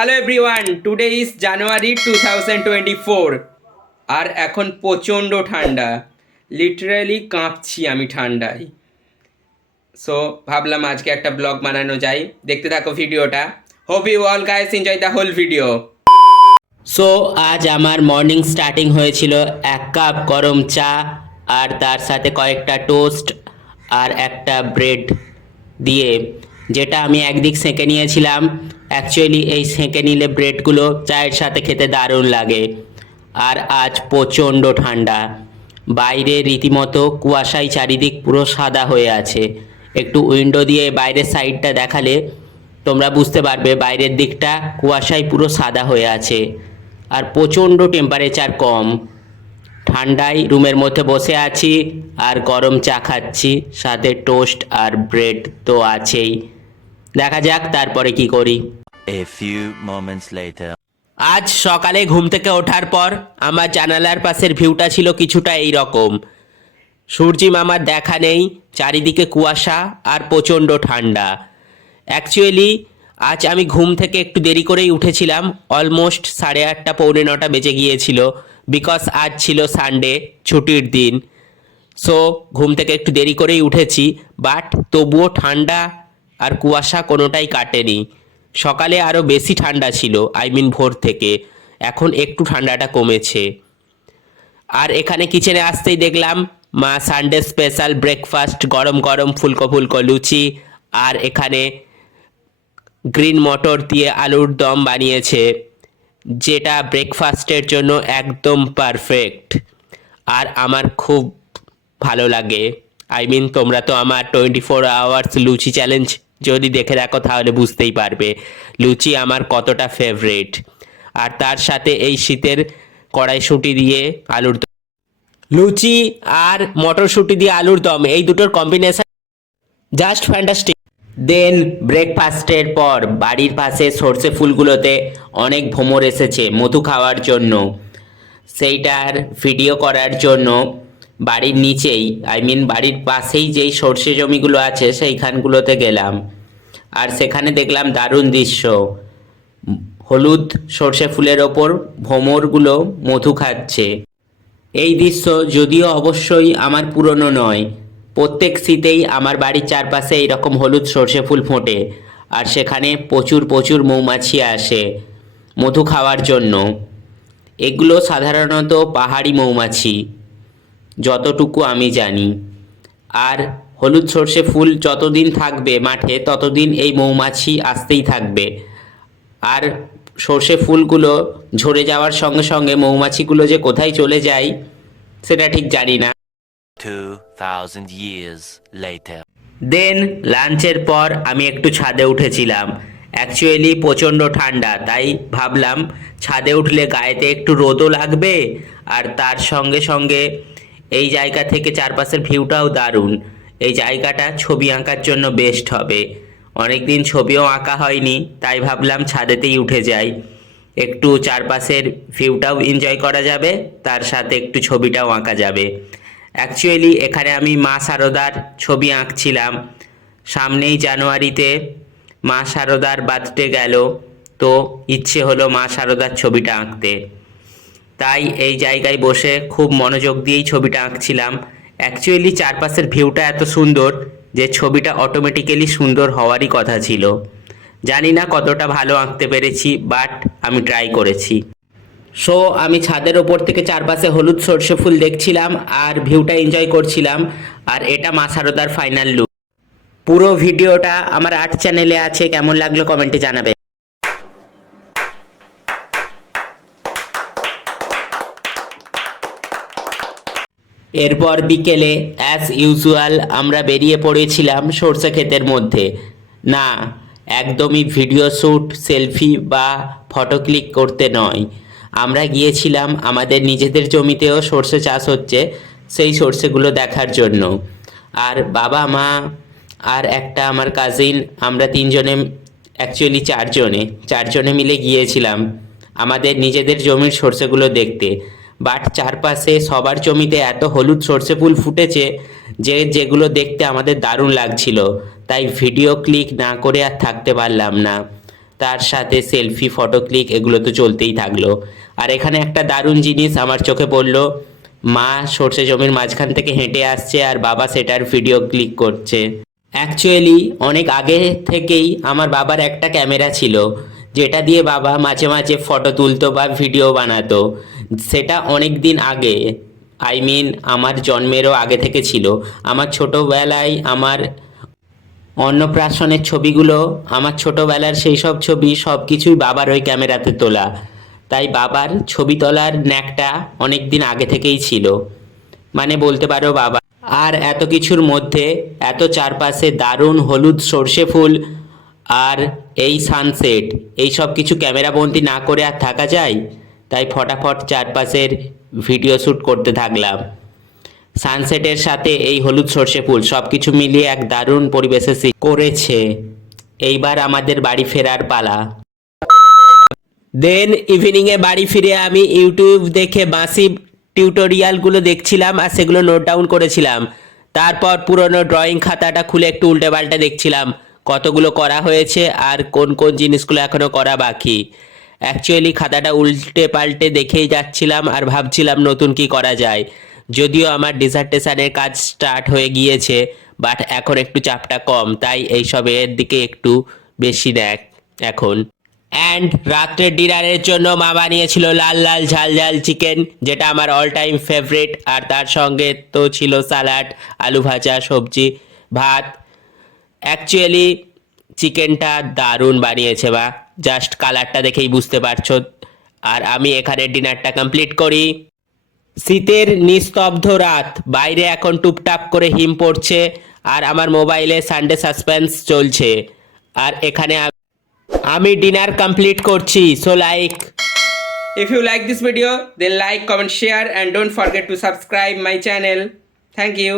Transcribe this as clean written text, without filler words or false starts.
Hello everyone, today is জানুয়ারি 2024 আর এখন প্রচণ্ড ঠান্ডা, লিটারালি কাঁপছি আমি ঠান্ডায়। সো ভাবলাম আজকে একটা ব্লগ বানানো যায়, দেখতে থাকো ভিডিওটা। Hope you all guys enjoy the whole video. So আজ আমার মর্নিং স্টার্টিং হয়েছিল 1 কাপ গরম চা আর তার সাথে কয়েকটা টোস্ট আর একটা ব্রেড দিয়ে, যেটা আমি একদিক সেঁকে নিয়েছিলাম। অ্যাকচুয়ালি এই সেঁকে নিলে ব্রেডগুলো চায়ের সাথে খেতে দারুণ লাগে। আর আজ প্রচণ্ড ঠান্ডা, বাইরে রীতিমতো কুয়াশায় চারিদিক পুরো সাদা হয়ে আছে। একটু উইন্ডো দিয়ে বাইরের সাইডটা দেখালে তোমরা বুঝতে পারবে বাইরের দিকটা কুয়াশায় পুরো সাদা হয়ে আছে। আর প্রচণ্ড টেম্পারেচার কম, ঠান্ডায় রুমের মধ্যে বসে আছি আর গরম চা খাচ্ছি, সাথে টোস্ট আর ব্রেড তো আছেই। দেখা যাক তারপরে কি করি। A few moments later. আজ সকালে ঘুম থেকে ওঠার পর আমার জানালার পাশের ভিউটা ছিল কিছুটা এই রকম। সূর্যি মামার দেখা নেই, চারিদিকে কুয়াশা আর প্রচণ্ড ঠান্ডা। অ্যাকচুয়ালি আজ আমি ঘুম থেকে একটু দেরি করেই উঠেছিলাম, অলমোস্ট 8:30 পৌনে 9টা বেজে গিয়েছিল, বিকজ আজ ছিল সানডে, ছুটির দিন। সো ঘুম থেকে একটু দেরি করেই উঠেছি, বাট তবুও ঠান্ডা আর কুয়াশা কোনোটাই কাটেনি। সকালে আরও বেশি ঠান্ডা ছিল, ভোর থেকে। এখন একটু ঠান্ডাটা কমেছে। আর এখানে কিচেনে আসতেই দেখলাম মা সানডে স্পেশাল ব্রেকফাস্ট গরম গরম ফুলকো ফুলকো লুচি আর এখানে গ্রিন মটর দিয়ে আলুর দম বানিয়েছে, যেটা ব্রেকফাস্টের জন্য একদম পারফেক্ট। আর আমার খুব ভালো লাগে। তোমরা তো আমার 24 আওয়ার্স লুচি চ্যালেঞ্জ যদি দেখে রাখো তাহলে বুঝতেই পারবে লুচি আমার কতটা ফেভারিট। আর তার সাথে এই শীতের কড়াইশুঁটি দিয়ে আলুর দম, লুচি আর মটরশুঁটি দিয়ে আলুর দম, এই দুটোর কম্বিনেশন জাস্ট ফ্যান্টাস্টিক। দেন ব্রেকফাস্টের পর বাড়ির পাশে সর্ষে ফুলগুলোতে অনেক ভ্রমর এসেছে মধু খাওয়ার জন্য। সেইটার ভিডিও করার জন্য বাড়ির নিচেই বাড়ির পাশেই যেই সর্ষে জমিগুলো আছে সেইখানগুলোতে গেলাম। আর সেখানে দেখলাম দারুণ দৃশ্য, হলুদ সর্ষে ফুলের ওপর ভ্রমরগুলো মধু খাচ্ছে। এই দৃশ্য যদিও অবশ্যই আমার পুরনো নয়, প্রত্যেক শীতেই আমার বাড়ির চারপাশে এইরকম হলুদ সর্ষে ফুল ফোটে আর সেখানে প্রচুর প্রচুর মৌমাছি আসে মধু খাওয়ার জন্য। এগুলো সাধারণত পাহাড়ি মৌমাছি যতটুকু আমি জানি। আর হলুদ সর্ষে ফুল যতদিন থাকবে মাঠে ততদিন এই মৌমাছি আসতেই থাকবে। আর সর্ষে ফুলগুলো ঝরে যাওয়ার সঙ্গে সঙ্গে মৌমাছিগুলো যে কোথায় চলে যায় সেটা ঠিক জানি না। 2000 years later. দেন লাঞ্চের পর আমি একটু ছাদে উঠেছিলাম। অ্যাকচুয়ালি প্রচণ্ড ঠান্ডা, তাই ভাবলাম ছাদে উঠলে গায়েতে একটু রোদও লাগবে আর তার সঙ্গে সঙ্গে এই জায়গা থেকে চারপাশের ভিউটাও দারুণ। এই জায়গাটা ছবি আঁকার জন্য বেস্ট হবে। অনেক দিন ছবিও আঁকা হয়নি, তাই ভাবলাম ছাদেতেই উঠে যাই, একটু চারপাশের ভিউটাও এনজয় করা যাবে, তার সাথে একটু ছবিটাও আঁকা যাবে। অ্যাকচুয়ালি এখানে আমি মা শারদার ছবি আঁকছিলাম। সামনেই জানুয়ারিতে মা শারদার বার্থডে গেল, তো ইচ্ছে হলো মা শারদার ছবিটা আঁকতে। তাই এই জায়গায় বসে খুব মনোযোগ দিয়েই ছবিটা আঁকছিলাম। অ্যাকচুয়ালি চারপাশের ভিউটা এত সুন্দর যে ছবিটা অটোমেটিক্যালি সুন্দর হওয়ারই কথা ছিল। জানি না কতটা ভালো আঁকতে পেরেছি, বাট আমি ট্রাই করেছি। সো আমি ছাদের ওপর থেকে চারপাশে হলুদ সর্ষে ফুল দেখছিলাম আর ভিউটা এনজয় করছিলাম। আর এটা মা শারদার ফাইনাল লুক। পুরো ভিডিওটা আমার আর্ট চ্যানেলে আছে, কেমন লাগলো কমেন্টে জানাবে। এরপর বিকেলে অ্যাজ ইউজুয়াল আমরা বেরিয়ে পড়েছিলাম সর্ষে ক্ষেতের মধ্যে। না, একদমই ভিডিও শ্যুট, সেলফি বা ফটো ক্লিক করতে নয়। আমরা গিয়েছিলাম আমাদের নিজেদের জমিতেও সর্ষে চাষ হচ্ছে, সেই সর্ষেগুলো দেখার জন্য। আর বাবা মা আর একটা আমার কাজিন, আমরা তিনজনে, অ্যাকচুয়ালি চারজনে মিলে গিয়েছিলাম আমাদের নিজেদের জমির সর্ষেগুলো দেখতে। বাট চারপাশে সবার জমিতে এত হলুদ সর্ষে ফুল ফুটেছে যেগুলো দেখতে আমাদের দারুণ লাগছিল, তাই ভিডিও ক্লিক না করে আর থাকতে পারলাম না। তার সাথে সেলফি, ফটো ক্লিক এগুলো তো চলতেই থাকলো। আর এখানে একটা দারুণ জিনিস আমার চোখে পড়লো, মা সর্ষে জমির মাঝখান থেকে হেঁটে আসছে আর বাবা সেটার ভিডিও ক্লিক করছে। অ্যাকচুয়ালি অনেক আগে থেকেই আমার বাবার একটা ক্যামেরা ছিল, যেটা দিয়ে বাবা মাঝে মাঝে ফটো তুলতো বা ভিডিও বানাতো। সেটা অনেক দিন আগে, আমার জন্মেরও আগে থেকে ছিল। আমার ছোটোবেলায় আমার অন্নপ্রাশনের ছবিগুলো, আমার ছোটোবেলার সেই সব ছবি সব কিছুই বাবার ওই ক্যামেরাতে তোলা। তাই বাবার ছবি তোলার ন্যাকটা অনেক দিন আগে থেকেই ছিল, মানে বলতে পারো বাবা। আর এত কিছুর মধ্যে এত চারপাশে দারুণ হলুদ সর্ষে ফুল আর এই সানসেট, এই সব কিছু ক্যামেরাবন্দি না করে আর থাকা যায়? তাই ফটাফট চারপাশের ভিডিও শ্যুট করতে থাকলাম। সানসেটের সাথে এই হলুদ সর্ষে ফুল সব কিছু মিলিয়ে এক দারুণ পরিবেশে করেছে। এইবার আমাদের বাড়ি ফেরার পালা। দেন ইভিনিংয়ে বাড়ি ফিরে আমি ইউটিউব দেখে বাঁশি টিউটোরিয়ালগুলো দেখছিলাম আর সেগুলো নোট ডাউন করেছিলাম। তারপর পুরনো ড্রয়িং খাতাটা খুলে একটু উল্টে পাল্টে দেখছিলাম কতগুলো করা হয়েছে আর কোন কোন জিনিসগুলো এখনও করা বাকি। অ্যাকচুয়ালি খাতাটা উল্টে পাল্টে দেখেই যাচ্ছিলাম আর ভাবছিলাম নতুন কি করা যায়। যদিও আমার ডিসার্টেশনের কাজ স্টার্ট হয়ে গিয়েছে, বাট এখন একটু চাপটা কম, তাই এইসবের দিকে একটু বেশি দেখ এখন। অ্যান্ড রাত্রের ডিনারের জন্য মা বানিয়েছিল লাল লাল ঝাল ঝাল চিকেন, যেটা আমার অল টাইম ফেভারিট। আর তার সঙ্গে তো ছিল স্যালাড, আলু ভাজা, সবজি, ভাত। অ্যাকচুয়ালি চিকেনটা দারুণ বানিয়েছে বা, জাস্ট কালারটা দেখেই বুঝতে পারছো। আর আমি এখানে ডিনারটা কমপ্লিট করি। শীতের নিস্তব্ধ রাত, বাইরে এখন টুপটাপ করে হিম পড়ছে আর আমার মোবাইলে সানডে সাসপেন্স চলছে। আর এখানে আমি ডিনার কমপ্লিট করছি। So like, if you like this video then like, comment, share and don't forget to subscribe my channel. Thank you.